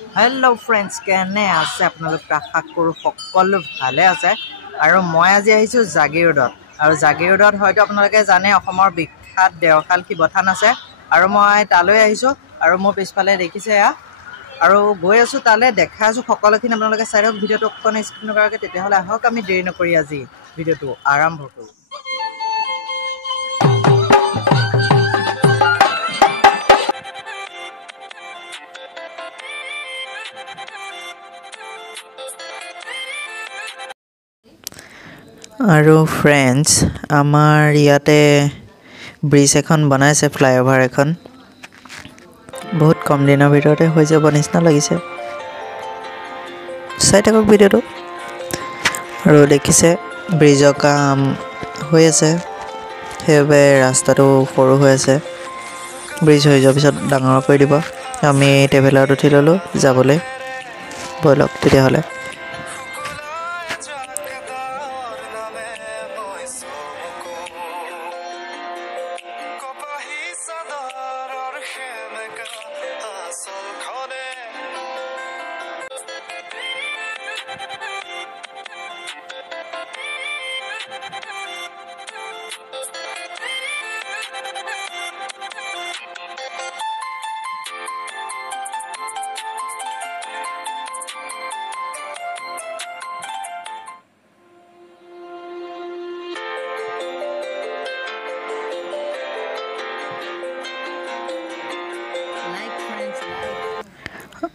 hello friends केने আছে আপোনালোক আশা কৰো সকলো ভালে আছে আৰু মই আজি আহিছো জাগিৰোডত আৰু জাগিৰোডত হয়তো আপোনালোকে জানে অসমৰ বিখ্যাত দেওখাল কিবথান আছে আৰু মই তালৈ আহিছো আৰু মোৰ পিছফালে দেখিছে আৰু গৈ আছো তালে দেখা আছো সকলোখিনি আপোনালোকে চাইৰক ভিডিওটো অকন স্ক্ৰিন নকৰাকে তেতিয়া হলে আহক আমি দেৰি নকৰি আজি ভিডিওটো আৰম্ভ কৰো আৰু फ्रेंड्स আমাৰ ইয়াতে ব্ৰিজ এখন বনাইছে ফ্লাইওভাৰ এখন বহুত কম দিনৰ ভিতৰতে হৈ যাব নিচিনা লাগিছে চাই থাকক ভিডিওটো আৰু দেখিছে ব্ৰিজৰ কাম হৈ আছে হেবে ৰাস্তাটো সৰু হৈ আছে ব্ৰিজ হৈ যোৱাৰ পিছত ডাঙৰ কৰি দিব আমি ট্ৰেভেলাৰত উঠি ললো যাবলৈ বলক তেতিয়া হলে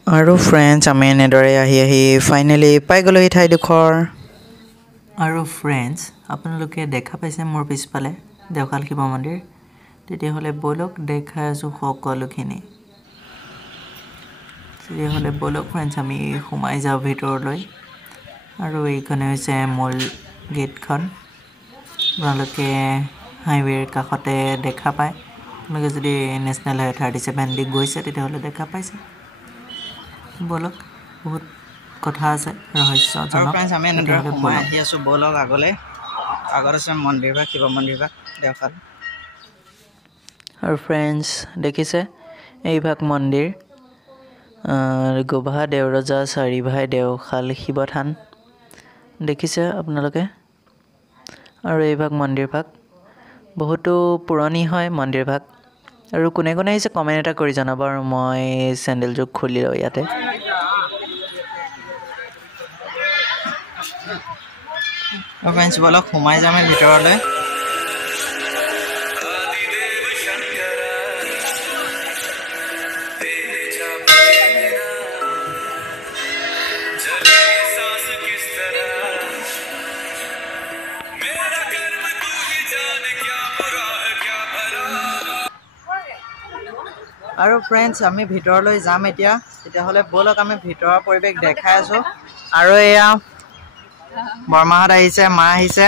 আৰু फ्रेंड्स আমি এনেদৰে আহি ফাইনালি পাই গলো এই ঠাইডোখৰ আৰু फ्रेंड्स আপোনালোকে দেখা পাইছে মোৰ পিছফালে দেওখাল শিৱ মন্দিৰ তেতিয়া হলে বলক দেখাই আছো সকলোখিনি তেতিয়া হলে বলক फ्रेंड्स আমি সোমাই যাও ভিতৰলৈ আৰু এইখনে হৈছে মূল গেটখন আপোনালোকে হাইৱেৰ কাষতে দেখা পায় আপোনালোকে যদি নেশনেল হাইৱে 37 দি গৈছে তেতিয়া হলে দেখা পাইছে বলক বহুত কথা আছে ৰহস্যজনক আৰু फ्रेंड्स আমি এনেদৰে সোমাই আহি আছো বলক আগলে আগত আছে মন্দিৰ বা শিৱ মন্দিৰ বা দেওখাল আৰু फ्रेंड्स দেখিছে এই ভাগ মন্দিৰ গোভা দেওৰজা চাৰিভাই দেওখাল শিৱথান দেখিছে আপোনালোকে আৰু এই ভাগ মন্দিৰ ভাগ বহুতো পুৰণি হয় মন্দিৰ ভাগ আৰু কোনে কোনে আহিছে কমেন্ট এটা কৰি জনাব আৰু মই চেন্ডেল যোগ খুলি লও ইয়াতে फ्रेंड्स বলক সোমাই যাম ভিতৰলৈ আৰু फ्रेंड्स আমি ভিতৰলৈ যাম এতিয়া তেতিয়া হলে বলক আমি ভিতৰৰ পৰিবেশ দেখাই আছো আৰু এয়া বৰমাহত আহিছে মা আহিছে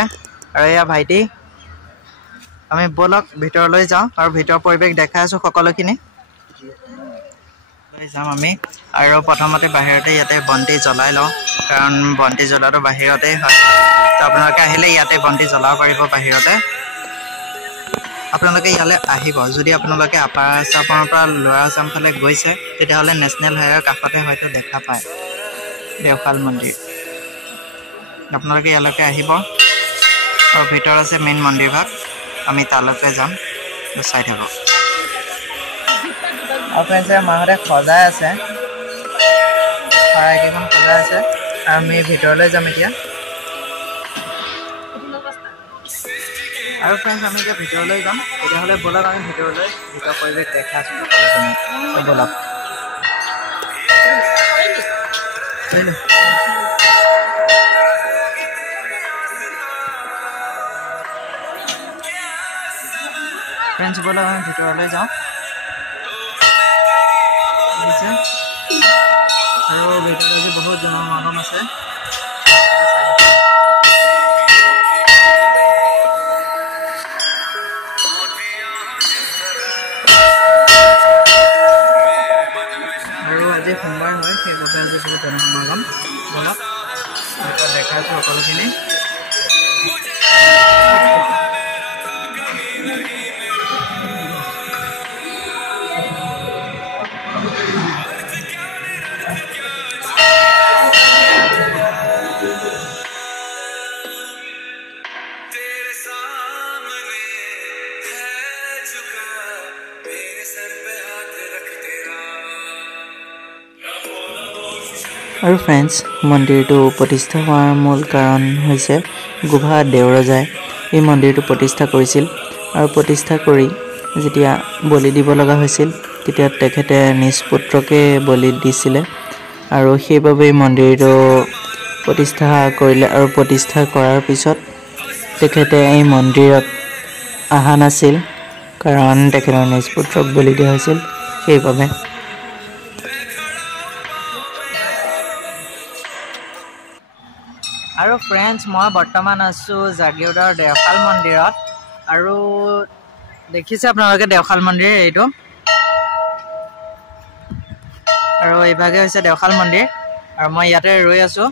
আৰু এয়া ভাইটি আমি বলক ভিতৰলৈ যাও আৰু ভিতৰৰ পৰিবেশ দেখাই আছো সকলোখিনি লৈ যাম আমি আৰু প্ৰথমতে বাহিৰতে ইয়াতে বন্তি জ্বলাই লওঁ কাৰণ বন্তি জ্বলাটো বাহিৰতে হয় তো আপোনালোকে আহিলে ইয়াতে বন্তি জ্বলাব পাৰিব বাহিৰতে আপোনালোকে ইয়ালে আহিব যদি আপোনালোকে আপাৰ আছামৰ পৰা লোৱাৰ আছাম ফালে গৈছে তেতিয়া হলে নেশনেল হাইৱেৰ কাষতে হয়তো দেখা পায় দেওখাল মন্দিৰ আপোনালোকে ইয়ালৈকে আহিব আৰু ভিতৰত আছে মেইন মন্দিৰ ভাগ আমি তালৈকে যাম চাই থাকক আৰু फ्रेंड्स মাহতে সজাই আছে কেইখন সজাই আছে আমি ভিতৰলৈ যাম এতিয়া আৰু फ्रेंड्स আমি এতিয়া ভিতৰলৈ যাম তেতিয়া হলে বলক আমি ভিতৰলৈ ভিতৰ পৰিবেশ দেখা আছো বলক फ्रेंड्स বলক আমি ভিতৰলৈ যাওঁ আৰু ভিতৰত বহুত জনসমাগম আছে আজি সোমবাৰ হয় সেইবাবে আজি বহুত জনসমাগম বলক দেখাই আছো সকলোখিনি আৰু ফ্ৰেণ্ডছ মন্দিৰটো প্ৰতিষ্ঠা হোৱাৰ মূল কাৰণ হৈছে গোভা দেওৰজাই এই মন্দিৰটো প্ৰতিষ্ঠা কৰিছিল আৰু প্ৰতিষ্ঠা কৰি যেতিয়া বলি দিব লগা হৈছিল তেতিয়া তেখেতে নিজ পুত্ৰকে বলি দিছিলে আৰু সেইবাবে মন্দিৰটো প্ৰতিষ্ঠা কৰিলে আৰু প্ৰতিষ্ঠা কৰাৰ পিছত তেখেতে এই মন্দিৰত অহা নাছিল কাৰণ তেখেতৰ নিজ পুত্ৰক বলি দিয়া হৈছিল সেইবাবে আৰু ফ্ৰেণ্ডছ মই বৰ্তমান আছোঁ জাগিৰোডৰ দেওশাল মন্দিৰত আৰু দেখিছে আপোনালোকে দেওশাল মন্দিৰ এইটো আৰু এইভাগে হৈছে দেওশাল মন্দিৰ আৰু মই ইয়াতে ৰৈ আছোঁ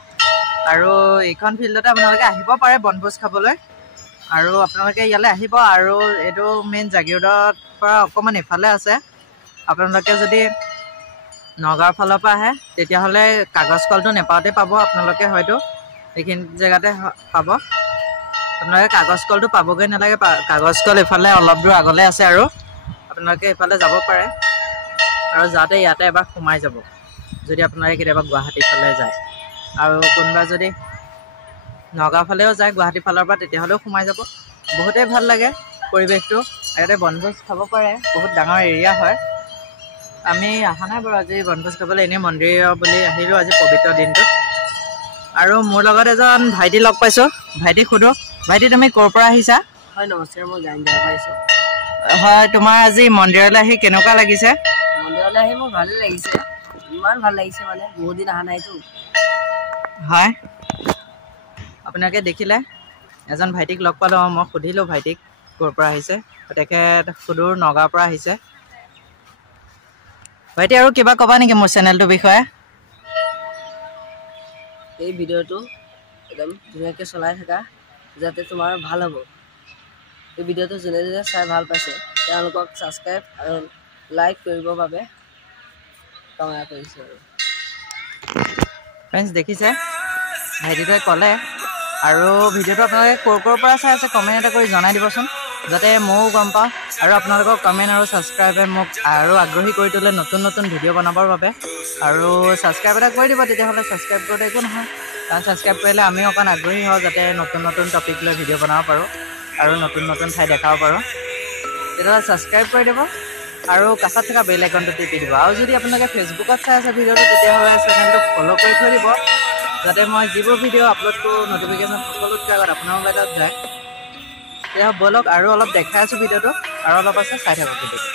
আৰু এইখন ফিল্ডতে আপোনালোকে আহিব পাৰে বনভোজ খাবলৈ আৰু আপোনালোকে ইয়ালৈ আহিব আৰু এইটো মেইন জাগিৰোডৰ পৰা অকণমান ইফালে আছে আপোনালোকে যদি নগাঁৱৰ ফালৰ পৰা আহে তেতিয়াহ'লে কাগজ কলটো নেপাওঁতে পাব আপোনালোকে হয়তো এইখিনি জেগাতে পাব আপোনালোকে কাগজ কলটো পাবগৈ নালাগে কাগজ কল এইফালে অলপ দূৰ আগলৈ আছে আৰু আপোনালোকে এইফালে যাব পাৰে আৰু যাতে ইয়াতে এবাৰ সোমাই যাব যদি আপোনালোকে কেতিয়াবা গুৱাহাটীৰ ফালে যায় আৰু কোনোবা যদি নগাঁও ফালেও যায় গুৱাহাটীৰ ফালৰ পৰা তেতিয়াহ'লেও সোমাই যাব বহুতেই ভাল লাগে পৰিৱেশটো ইয়াতে বনভোজ খাব পাৰে বহুত ডাঙৰ এৰিয়া হয় আমি অহা নাই বাৰু আজি বনভোজ খাবলৈ এনেই মন্দিৰ বুলি আহিলোঁ আজি পবিত্ৰ দিনটোত আৰু মোৰ লগত এজন ভাইটি লগ পাইছোঁ ভাইটিক সোধো ভাইটি তুমি ক'ৰ পৰা আহিছা হয় নমস্কাৰ মই গাইন যাব পাৰিছোঁ হয় তোমাৰ আজি মন্দিৰলৈ আহি কেনেকুৱা লাগিছে মন্দিৰলৈ আহি মোৰ ভালেই লাগিছে ইমান ভাল লাগিছে মানে বহুত দিন অহা নাইতো হয় আপোনালোকে দেখিলে এজন ভাইটিক লগ পালোঁ মই সুধিলোঁ ভাইটিক ক'ৰ পৰা আহিছে তেখেত সুদূৰ নগাঁৱৰ পৰা আহিছে ভাইটি আৰু কিবা ক'বা নেকি মোৰ চেনেলটোৰ বিষয়ে এই ভিডিঅ'টো একদম ধুনীয়াকৈ চলাই থাকা যাতে তোমাৰ ভাল হ'ব এই ভিডিঅ'টো যোনে যোনে চাই ভাল পাইছে তেওঁলোকক ছাবস্ক্ৰাইব আৰু লাইক কৰিবৰ বাবে কামনা কৰিছোঁ আৰু ফ্ৰেণ্ডছ দেখিছে ভাইটিটোৱে ক'লে আৰু ভিডিঅ'টো আপোনালোকে ক'ৰ পৰা চাই আছে কমেণ্ট এটা কৰি জনাই দিবচোন যাতে ময়ো গম পাওঁ আৰু আপোনালোকৰ কমেণ্ট আৰু ছাবস্ক্ৰাইবে মোক আৰু আগ্ৰহী কৰি তোলে নতুন নতুন ভিডিঅ' বনাবৰ বাবে আৰু ছাবস্ক্ৰাইব এটা কৰি দিব তেতিয়াহ'লে ছাবস্ক্ৰাইব কৰোঁতে একো নহয় কাৰণ ছাবস্ক্ৰাইব কৰিলে আমিও অকণ আগ্ৰহী হওঁ যাতে নতুন নতুন টপিক লৈ ভিডিঅ' বনাব পাৰোঁ আৰু নতুন নতুন ঠাই দেখাব পাৰোঁ তেতিয়াহ'লে ছাবস্ক্ৰাইব কৰি দিব আৰু কাষত থকা বেল আইকনটো টিপি দিব আৰু যদি আপোনালোকে ফেচবুকত চাই আছে ভিডিঅ'টো তেতিয়াহ'লে চেনেলটো ফ'ল' কৰি থৈ দিব যাতে মই যিবোৰ ভিডিঅ' আপলোড কৰোঁ নটিফিকেশ্যন সকলোতকৈ আগত আপোনাৰ মোবাইলত যায় তেতিয়া ব'লক আৰু অলপ দেখাই আছোঁ ভিডিঅ'টো আৰু অলপ আছে চাই থাকক ভিডিঅ'টো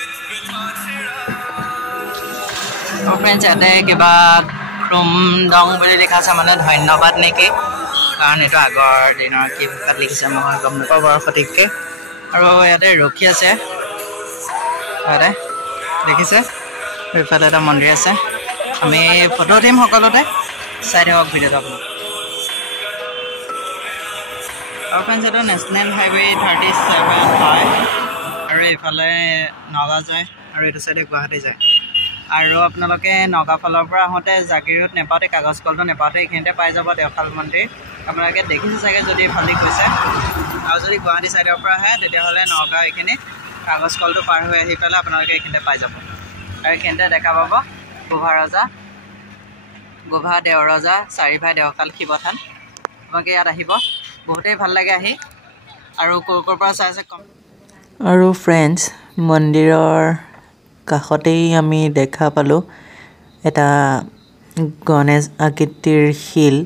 ফ্ৰেণ্ডছ ইয়াতে কিবা ক্ৰুমদং বুলি লিখা আছে মানে ধন্যবাদ নেকি কাৰণ এইটো আগৰ দিনৰ কি ভাষাত লিখিছে মই গম নাপাওঁ বাৰু সঠিককৈ আৰু ইয়াতে ৰখি আছে ইয়াতে দেখিছে সেইফালে এটা মন্দিৰ আছে আমি ফটো উঠিম সকলোতে চাই থাকক ভিডিঅ'টো আপোনাক আৰু ফ্ৰেণ্ডছ এইটো নেশ্যনেল হাইৱে 37 হয় আৰু এইফালে নগাঁও যায় আৰু এইটো চাইডে গুৱাহাটী যায় আৰু আপোনালোকে নগাঁও ফালৰ পৰা আহোঁতে জাগিৰোড নেপাওঁতে কাগজ কলটো নেপাওঁতে এইখিনিতে পাই যাব দেওশাল মন্দিৰ আপোনালোকে দেখিছে চাগে যদি এইফালে গৈছে আৰু যদি গুৱাহাটী ছাইডৰ পৰা আহে তেতিয়াহ'লে নগাঁও এইখিনি কাগজ কলটো পাৰ হৈ আহি পেলাই আপোনালোকে এইখিনিতে পাই যাব আৰু এইখিনিতে দেখা পাব গোভা দেওৰজা চাৰিভাই দেওশাল শিৱ থান আপোনালোকে ইয়াত আহিব বহুতেই ভাল লাগে আহি আৰু ক'ৰ পৰা চাই আছে কম আৰু ফ্ৰেণ্ডছ মন্দিৰৰ কাষতেই আমি দেখা পালোঁ এটা গণেশ আকৃতিৰ শিল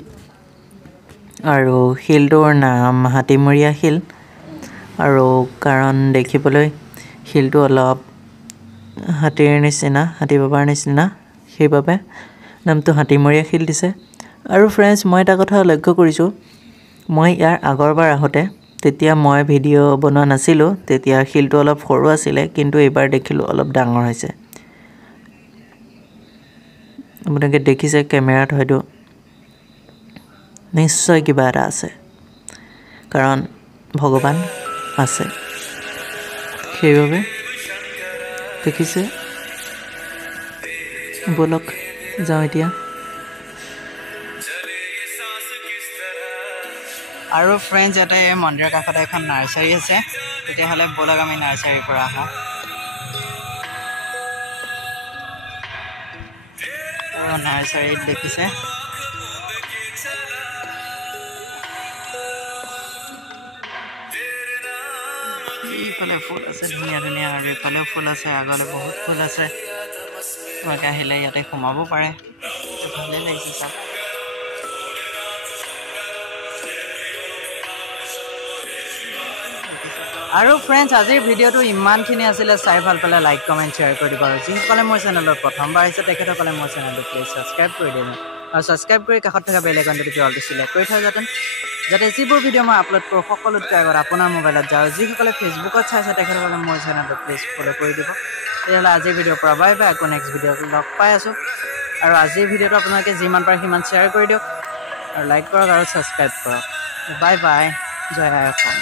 আৰু শিলটোৰ নাম হাতীমূৰীয়া শিল আৰু কাৰণ দেখিবলৈ শিলটো অলপ হাতীৰ নিচিনা হাতী বাবাৰ নিচিনা সেইবাবে নামটো হাতীমূৰীয়া শিল দিছে আৰু ফ্ৰেণ্ডছ মই এটা কথা লক্ষ্য কৰিছোঁ মই ইয়াৰ আগৰবাৰ আহোঁতে তেতিয়া মই ভিডিঅ' বনোৱা নাছিলোঁ তেতিয়া শিলটো অলপ সৰু আছিলে কিন্তু এইবাৰ দেখিলোঁ অলপ ডাঙৰ হৈছে আপোনালোকে দেখিছে কেমেৰাত হয়তো নিশ্চয় কিবা এটা আছে কাৰণ ভগৱান আছে সেইবাবে দেখিছে ব'লক যাওঁ এতিয়া আৰু ফ্ৰেণ্ডছ ইয়াতে মন্দিৰৰ কাষতে এখন নাৰ্চাৰী আছে তেতিয়াহ'লে ব'লক আমি নাৰ্চাৰীৰ পৰা আহোঁ আৰু নাৰ্চাৰীত দেখিছে এইফালে ফুল আছে ধুনীয়া ধুনীয়া আৰু এইফালেও ফুল আছে আগলৈ বহুত ফুল আছে তোমালোকে আহিলে ইয়াতে সোমাব পাৰে ভালেই লাগিছে চাই আৰু ফ্ৰেণ্ডছ আজিৰ ভিডিঅ'টো ইমানখিনি আছিলে চাই ভাল পালে লাইক কমেণ্ট শ্বেয়াৰ কৰি দিব আৰু যিসকলে মোৰ চেনেলত প্ৰথমবাৰ আহিছে তেখেতসকলে মোৰ চেনেলটো প্লিজ ছাবস্ক্ৰাইব কৰি দিব আৰু ছাবস্ক্ৰাইব কৰি কাষত থকা বেল আইকনটো টিপি অলটো চিলেক্ট কৰি থৈ যাতে যিবোৰ ভিডিঅ' মই আপলোড কৰোঁ সকলোতকৈ আগত আপোনাৰ মোবাইলত যাওঁ যিসকলে ফেচবুকত চাইছে তেখেতসকলে মোৰ চেনেলটো প্লিজ ফ'ল' কৰি দিব তেতিয়াহ'লে আজিৰ ভিডিঅ'ৰ পৰা বাই বাই আকৌ নেক্সট ভিডিঅ'ত লগ পাই আছোঁ আৰু আজিৰ ভিডিঅ'টো আপোনালোকে যিমান পাৰে সিমান শ্বেয়াৰ কৰি দিয়ক আৰু লাইক কৰক আৰু ছাবস্ক্ৰাইব কৰক বাই বাই জয় আই অসম